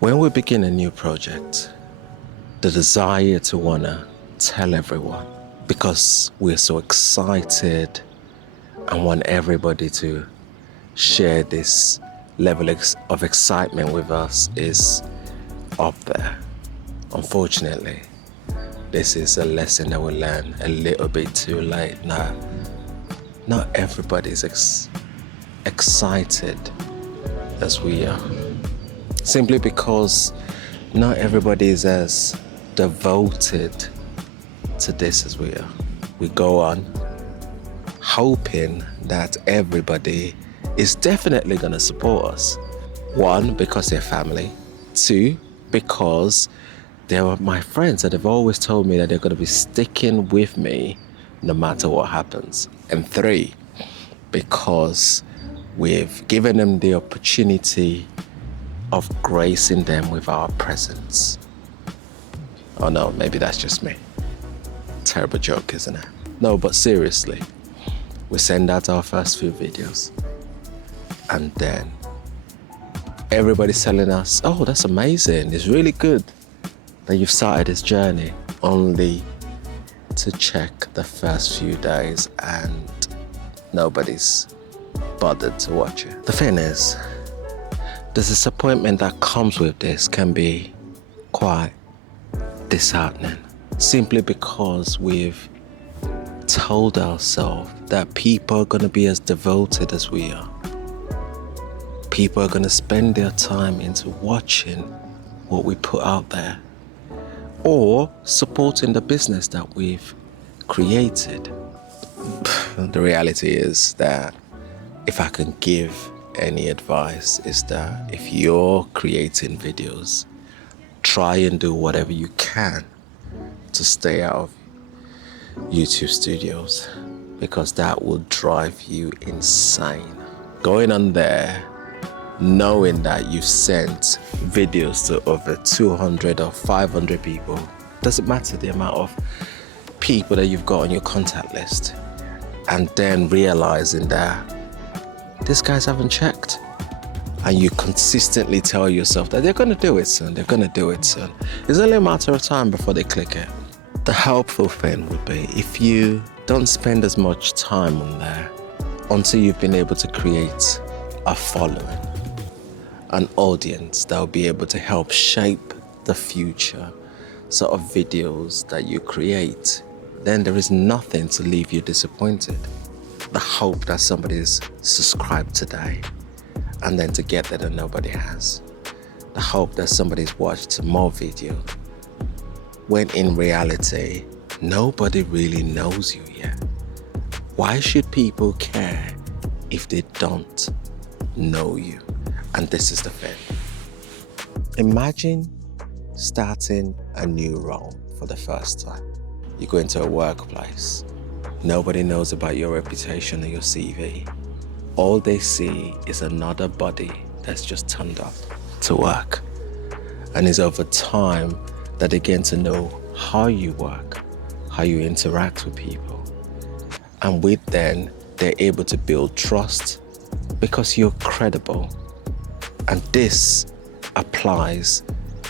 When we begin a new project, the desire to wanna tell everyone because we're so excited and want everybody to share this level of excitement with us is up there. Unfortunately, this is a lesson that we learn a little bit too late now. Not everybody's excited as we are. Simply because not everybody is as devoted to this as we are. We go on hoping that everybody is definitely going to support us. One, because they're family. Two, because they are my friends and they've always told me that they're going to be sticking with me no matter what happens. And three, because we've given them the opportunity of gracing them with our presence. Oh no, maybe that's just me. Terrible joke, isn't it? No, but seriously, we send out our first few videos and then everybody's telling us, oh, that's amazing, it's really good that you've started this journey, only to check the first few days and nobody's bothered to watch it. The thing is, the disappointment that comes with this can be quite disheartening, simply because we've told ourselves that people are going to be as devoted as we are. People are going to spend their time into watching what we put out there or supporting the business that we've created. The reality is that if I can give any advice, is that if you're creating videos, try and do whatever you can to stay out of YouTube studios, because that will drive you insane. Going on there, knowing that you've sent videos to over 200 or 500 people, doesn't matter the amount of people that you've got on your contact list, and then realizing that these guys haven't checked, and you consistently tell yourself that they're going to do it soon, they're going to do it soon. It's only a matter of time before they click it. The helpful thing would be if you don't spend as much time on there until you've been able to create a following, an audience that will be able to help shape the future sort of videos that you create, then there is nothing to leave you disappointed. The hope that somebody's subscribed today and then to get that and nobody has. The hope that somebody's watched more videos when in reality, nobody really knows you yet. Why should people care if they don't know you? And this is the thing. Imagine starting a new role for the first time. You go into a workplace. Nobody knows about your reputation or your CV. All they see is another body that's just turned up to work. And it's over time that they get to know how you work, how you interact with people. And with then, they're able to build trust because you're credible. And this applies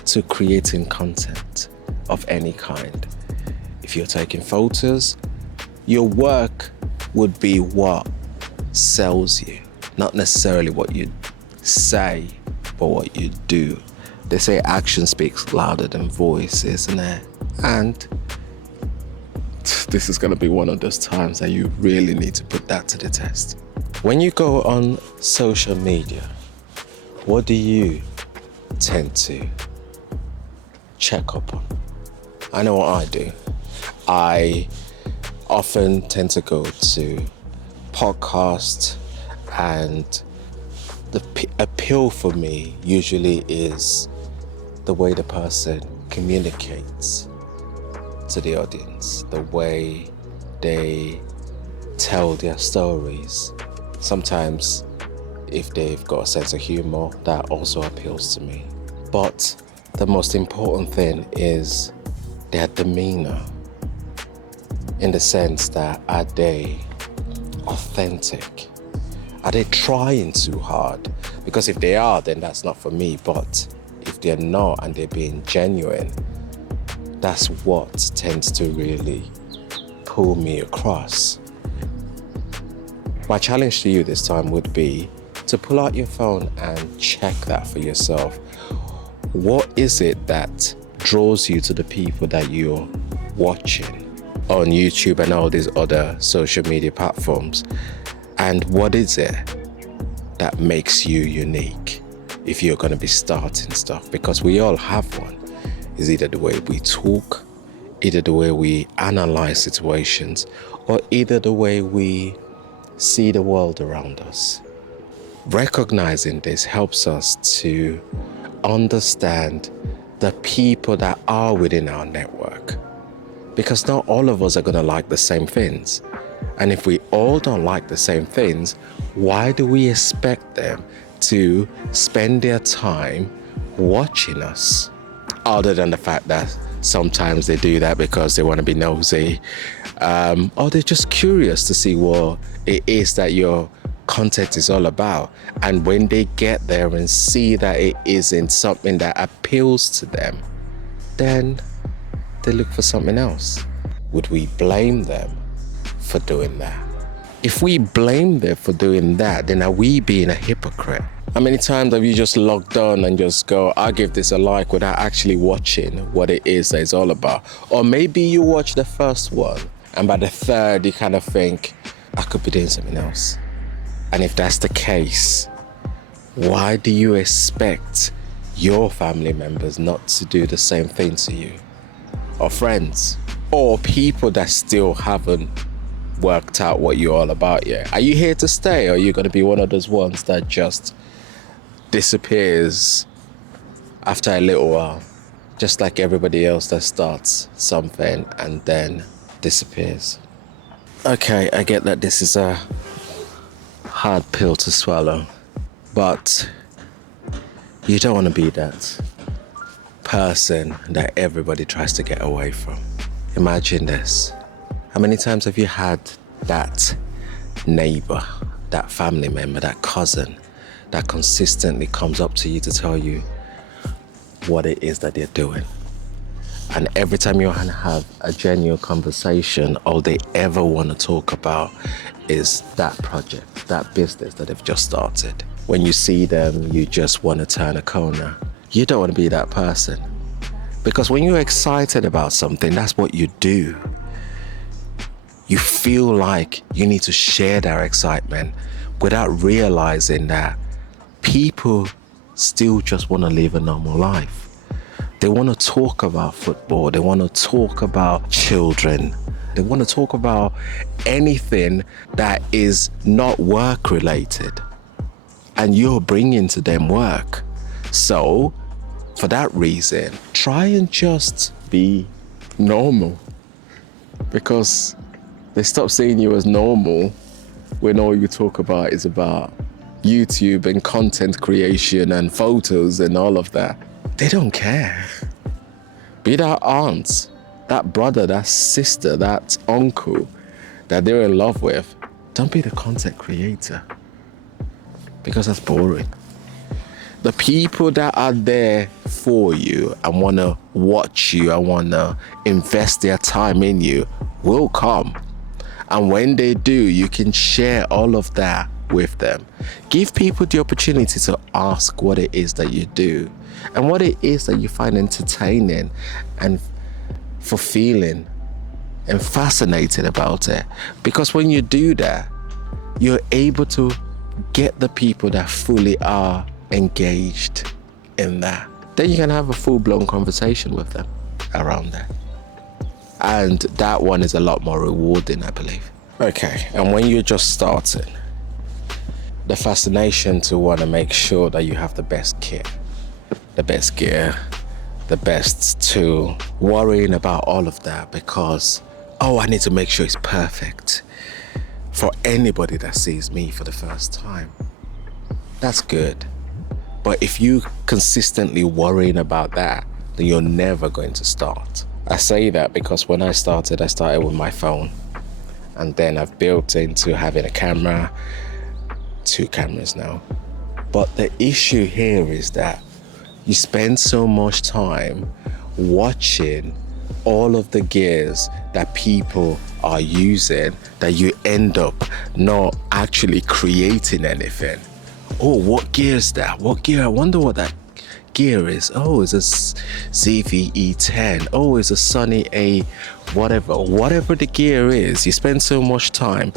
to creating content of any kind. If you're taking photos, your work would be what sells you, not necessarily what you say, but what you do. They say action speaks louder than voice, isn't it? And this is going to be one of those times that you really need to put that to the test. When you go on social media, what do you tend to check up on? I know what I do. I often tend to go to podcasts, and the appeal for me usually is the way the person communicates to the audience, the way they tell their stories. Sometimes if they've got a sense of humor, that also appeals to me. But the most important thing is their demeanor, in the sense that are they authentic? Are they trying too hard? Because if they are, then that's not for me. But if if they're not and they're being genuine, that's what tends to really pull me across. My challenge to you this time would be to pull out your phone and check that for yourself. What is it that draws you to the people that you're watching on YouTube and all these other social media platforms? And what is it that makes you unique if you're going to be starting stuff? Because we all have one. It's either the way we talk, either the way we analyze situations, or either the way we see the world around us. Recognizing this helps us to understand the people that are within our network. Because not all of us are going to like the same things. And if we all don't like the same things, why do we expect them to spend their time watching us? Other than the fact that sometimes they do that because they want to be nosy, or they're just curious to see what it is that your content is all about. And when they get there and see that it isn't something that appeals to them, then they look for something else. Would we blame them for doing that? If we blame them for doing that, then are we being a hypocrite? How many times have you just logged on and just go, I'll give this a like, without actually watching what it is that it's all about? Or maybe you watch the first one and by the third you kind of think, I could be doing something else. And if that's the case, why do you expect your family members not to do the same thing to you? Or friends? Or people that still haven't worked out what you're all about yet? Are you here to stay, or are you going to be one of those ones that just disappears after a little while, just like everybody else that starts something and then disappears? Okay, I get that this is a hard pill to swallow, but you don't want to be that person that everybody tries to get away from. Imagine this. How many times have you had that neighbor, that family member, that cousin that consistently comes up to you to tell you what it is that they're doing? And every time you have a genuine conversation, all they ever want to talk about is that project, that business that they've just started. When you see them, you just want to turn a corner. You don't want to be that person. Because when you're excited about something, that's what you do. You feel like you need to share their excitement without realizing that people still just want to live a normal life. They want to talk about football. They want to talk about children. They want to talk about anything that is not work related. And you're bringing to them work. So, for that reason, try and just be normal. Because they stop seeing you as normal when all you talk about is about YouTube and content creation and photos and all of that. They don't care. Be that aunt, that brother, that sister, that uncle that they're in love with. Don't be the content creator, because that's boring. The people that are there for you and want to watch you and want to invest their time in you will come. And when they do, you can share all of that with them. Give people the opportunity to ask what it is that you do and what it is that you find entertaining and fulfilling and fascinating about it. Because when you do that, you're able to get the people that fully are engaged in that. Then you can have a full-blown conversation with them around that. And that one is a lot more rewarding, I believe. Okay, and when you're just starting, the fascination to want to make sure that you have the best kit, the best gear, the best tool, worrying about all of that because, I need to make sure it's perfect for anybody that sees me for the first time. That's good. But if you consistently worrying about that, then you're never going to start. I say that because when I started with my phone. And then I've built into having a camera, 2 cameras now. But the issue here is that You spend so much time watching all of the gears that people are using that you end up not actually creating anything. Oh, what gear is that? What gear? I wonder what that gear is. Oh, it's a ZVE10. Oh, it's a Sony A whatever the gear is. You spend so much time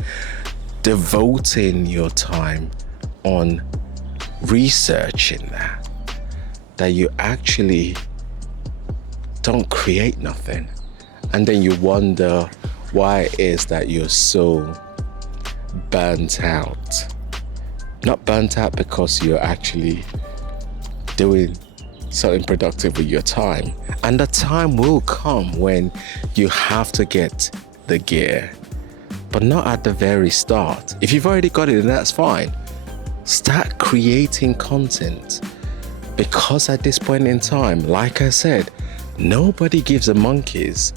devoting your time on researching that you actually don't create nothing. And then you wonder why it is that you're so burnt out. Not burnt out because you're actually doing something productive with your time. And the time will come when you have to get the gear, but not at the very start. If you've already got it, then that's fine. Start creating content, because at this point in time, like I said, nobody gives a monkeys.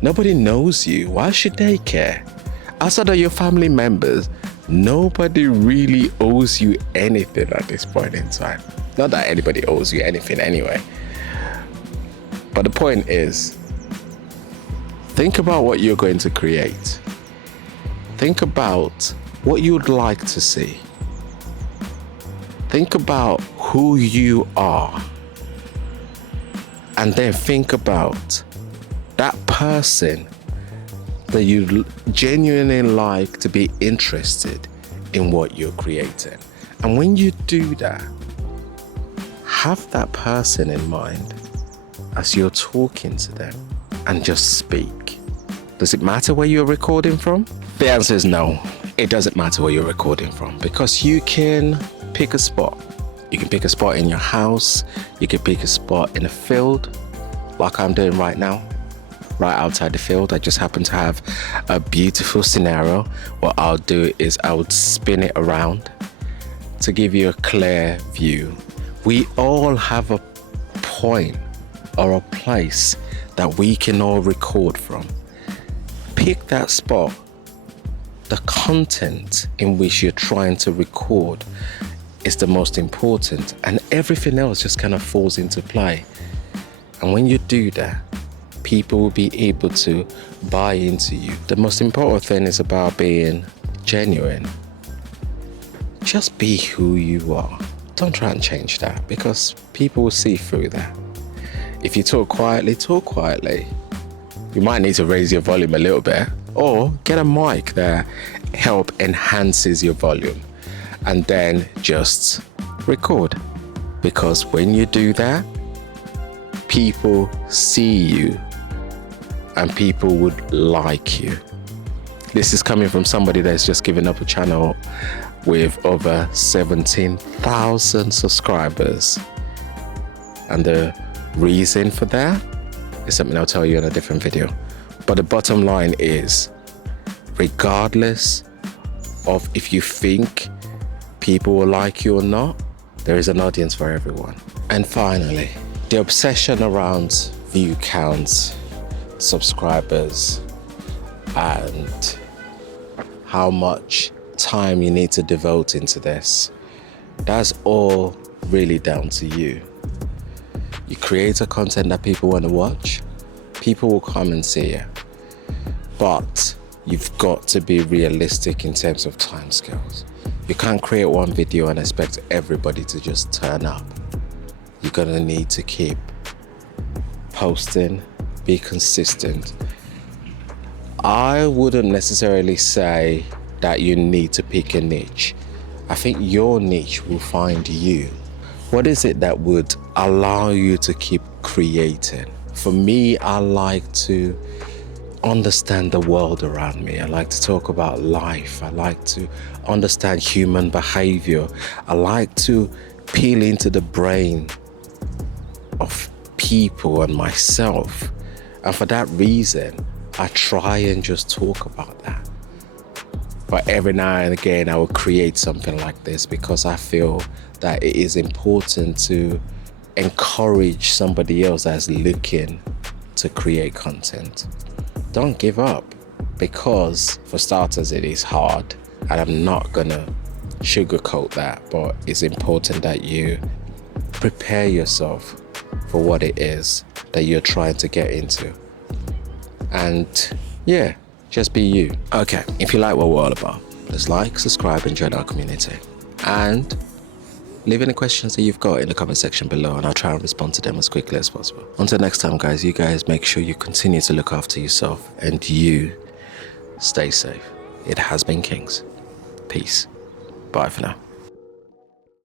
Nobody knows you. Why should they care? Outside of your family members, nobody really owes you anything at this point in time. Not that anybody owes you anything anyway. But the point is, think about what you're going to create. Think about what you'd like to see. Think about who you are. And then think about that person that you genuinely like to be interested in what you're creating. And when you do that, have that person in mind as you're talking to them and just speak. Does it matter where you're recording from? The answer is no. It doesn't matter where you're recording from, because you can pick a spot. You can pick a spot in your house. You can pick a spot in a field, like I'm doing right now, right outside the field. I just happen to have a beautiful scenario. What I'll do is I would spin it around to give you a clear view. We all have a point or a place that we can all record from. Pick that spot. The content in which you're trying to record is the most important, and everything else just kind of falls into play. And when you do that, people will be able to buy into you. The most important thing is about being genuine. Just be who you are. Don't try and change that, because people will see through that. If you talk quietly, talk quietly. You might need to raise your volume a little bit, or get a mic that enhances your volume, and then just record. Because when you do that, people see you and people would like you. This is coming from somebody that's just given up a channel with over 17,000 subscribers. And the reason for that is something I'll tell you in a different video. But the bottom line is, regardless of if you think people will like you or not, there is an audience for everyone. And finally, the obsession around view counts, subscribers, and how much time you need to devote into this, that's all really down to you. You create a content that people want to watch, people will come and see it. But you've got to be realistic in terms of timescales. You can't create one video and expect everybody to just turn up. You're gonna need to keep posting, be consistent. I wouldn't necessarily say that you need to pick a niche. I think your niche will find you. What is it that would allow you to keep creating? For me, I like to understand the world around me. I like to talk about life. I like to understand human behavior. I like to peel into the brain of people and myself. And for that reason, I try and just talk about that. But every now and again, I will create something like this because I feel that it is important to encourage somebody else that's looking to create content. Don't give up, because for starters, it is hard, and I'm not gonna sugarcoat that, but it's important that you prepare yourself for what it is that you're trying to get into. And yeah, just be you. Okay, if you like what we're all about, let's like, subscribe, and join our community. And leave any questions that you've got in the comment section below, and I'll try and respond to them as quickly as possible. Until next time, guys, you guys make sure you continue to look after yourself and you stay safe. It has been Kings. Peace. Bye for now.